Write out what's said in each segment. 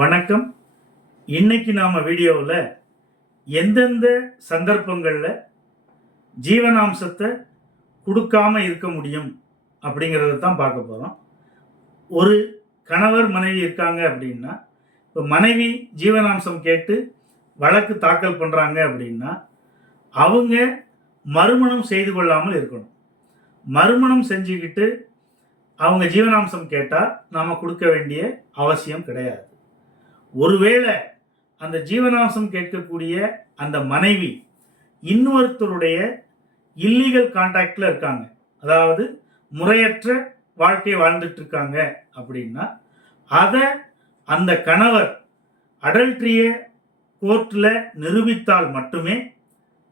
வணக்கம். இன்னைக்கு நாம் வீடியோவில் எந்தெந்த சந்தர்ப்பங்களில் ஜீவனாம்சத்தை கொடுக்காம இருக்க முடியும் அப்படிங்கிறத தான் பார்க்க போகிறோம் ஒரு கணவர் மனைவி இருக்காங்க அப்படின்னா இப்போ மனைவி ஜீவனாம்சம் கேட்டு வழக்கு தாக்கல் பண்ணுறாங்க அப்படின்னா அவங்க மறுமணம் செய்து கொள்ளாமல் இருக்கணும். மறுமணம் செஞ்சுக்கிட்டு அவங்க ஜீவனாம்சம் கேட்டால் நாம் கொடுக்க வேண்டிய அவசியம் கிடையாது. ஒருவேளை அந்த ஜீவனாம்சம் கேட்கக்கூடிய அந்த மனைவி இன்னொருத்தருடைய இல்லீகல் கான்டாக்டில் இருக்காங்க. அதாவது முறையற்ற வாழ்க்கை வாழ்ந்துட்டு இருக்காங்க அப்படின்னா அதை அந்த கணவர் அடல்ட்ரியை கோர்ட்டில் நிரூபித்தால் மட்டுமே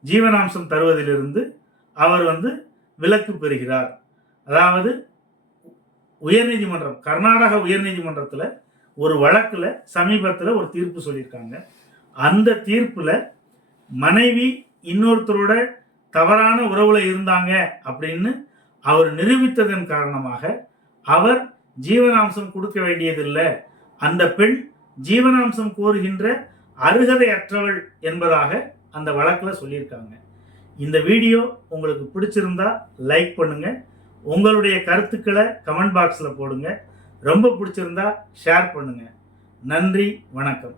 ஜீவனாம்சம் தருவதிலிருந்து அவர் வந்து விலக்கு பெறுகிறார். அதாவது உயர்நீதிமன்றம் கர்நாடக உயர்நீதிமன்றத்தில் ஒரு வழக்கில் சமீபத்தில் ஒரு தீர்ப்பு சொல்லியிருக்காங்க. அந்த தீர்ப்பில் மனைவி இன்னொருத்தரோட தவறான உறவுல இருந்தாங்க அப்படின்னு அவர் நிரூபித்ததன் காரணமாக அவர் ஜீவனாம்சம் கொடுக்க வேண்டியதில்லை. அந்த பெண் ஜீவனாம்சம் கோருகின்ற அருகதையற்றவள் என்பதாக அந்த வழக்கில் சொல்லியிருக்காங்க. இந்த வீடியோ உங்களுக்கு பிடிச்சிருந்தா லைக் பண்ணுங்கள் உங்களுடைய கருத்துக்களை கமெண்ட் பாக்ஸில் போடுங்க. ரொம்ப பிடிச்சிருந்தா ஷேர் பண்ணுங்கள் நன்றி வணக்கம்.